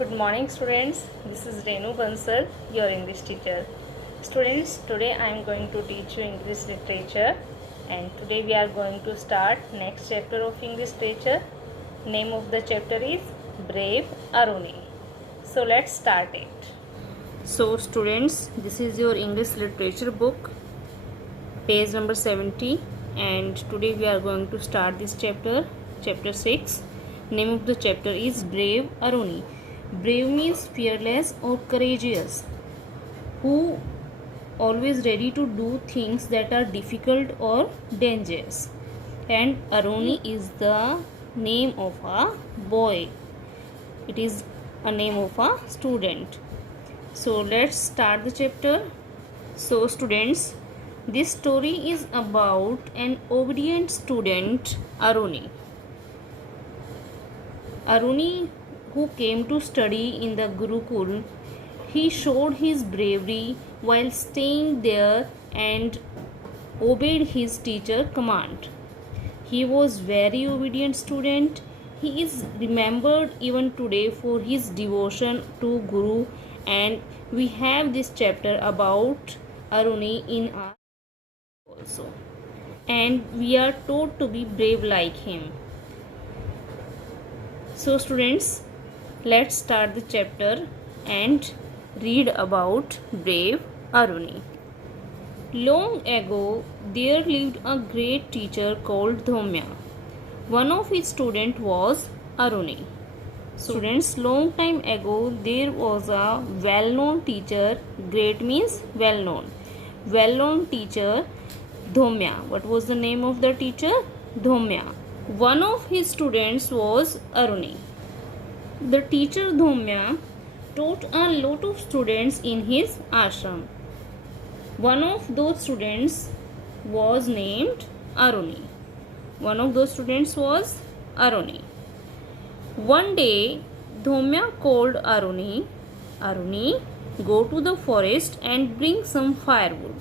Good morning students, this is Renu Bansal, your English teacher. Students, today I am going to teach you English literature and today we are going to start next chapter of English literature. Name of the chapter is Brave Aruni. So let's start it. So students, this is your English literature book, page number 70, and today we are going to start this chapter, chapter 6. Name of the chapter is Brave Aruni. Brave means fearless or courageous, who always ready to do things that are difficult or dangerous. And Aruni is the name of a boy. It is a name of a student. So let's start the chapter. So students, this story is about an obedient student, Aruni. Aruni, who came to study in the Gurukul, he showed his bravery while staying there and obeyed his teacher's command. He was very obedient student. He is remembered even today for his devotion to Guru, and we have this chapter about Aruni in our also. And we are taught to be brave like him. So students, let's start the chapter and read about Brave Aruni. Long ago, there lived a great teacher called Dhaumya. One of his students was Aruni. Students, long time ago, there was a well-known teacher. Great means well-known. Well-known teacher, Dhaumya. What was the name of the teacher? Dhaumya. One of his students was Aruni. The teacher Dhaumya taught a lot of students in his ashram. One of those students was named Aruni. One of those students was Aruni. One day, Dhaumya called Aruni, Aruni, go to the forest and bring some firewood.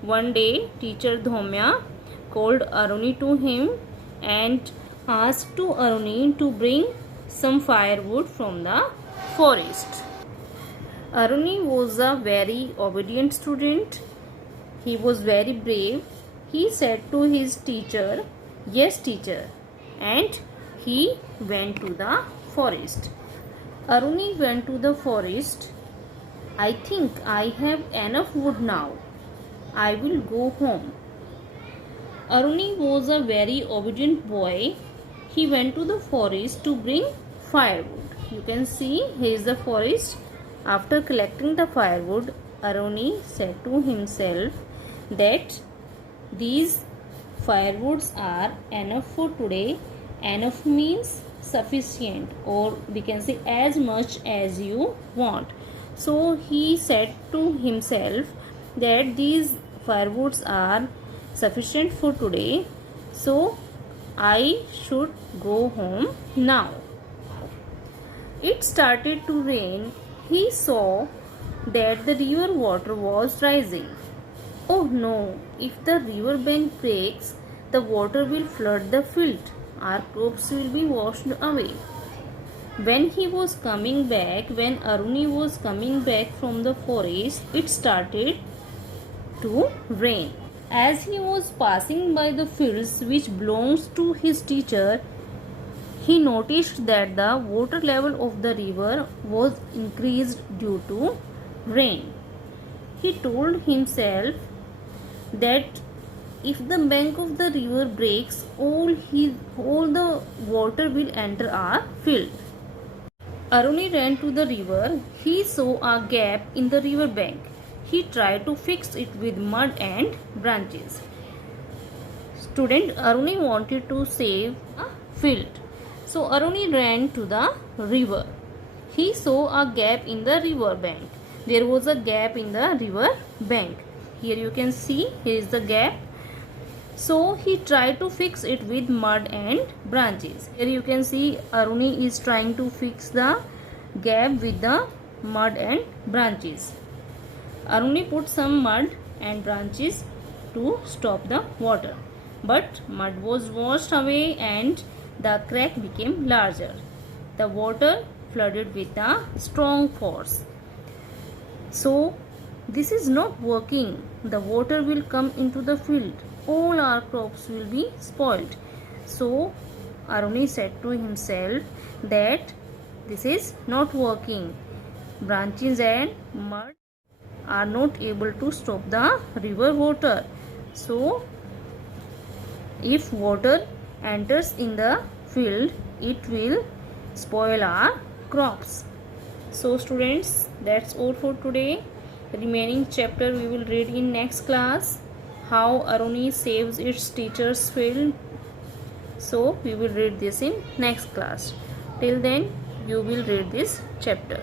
One day, teacher Dhaumya called Aruni to him and asked to Aruni to bring some firewood from the forest. Aruni was a very obedient student. He was very brave. He said to his teacher, "Yes, teacher," and he went to the forest. Aruni went to the forest. "I think I have enough wood now. I will go home." Aruni was a very obedient boy. He went to the forest to bring firewood. You can see here is the forest. After collecting the firewood, Aruni said to himself that these firewoods are enough for today. Enough means sufficient, or we can say as much as you want. So he said to himself that these firewoods are sufficient for today, so I should go home now. It started to rain. He saw that the river water was rising. Oh no, if the river bank breaks, the water will flood the field. Our crops will be washed away. When Aruni was coming back from the forest, it started to rain. As he was passing by the fields which belongs to his teacher, he noticed that the water level of the river was increased due to rain. He told himself that if the bank of the river breaks, all the water will enter our field. Aruni ran to the river. He saw a gap in the river bank. He tried to fix it with mud and branches. Student, Aruni wanted to save a field. So Aruni ran to the river. He saw a gap in the river bank. There was a gap in the river bank. Here you can see, here is the gap. So he tried to fix it with mud and branches. Here you can see Aruni is trying to fix the gap with the mud and branches. Aruni put some mud and branches to stop the water. But mud was washed away and the crack became larger. The water flooded with a strong force. So this is not working. The water will come into the field. All our crops will be spoiled. So Aruni said to himself that this is not working. Branches and mud are not able to stop the river water. So if water enters in the field, it will spoil our crops. So students, that's all for today. Remaining chapter we will read in next class. How Aruni saves its teacher's field. So we will read this in next class. Till then you will read this chapter.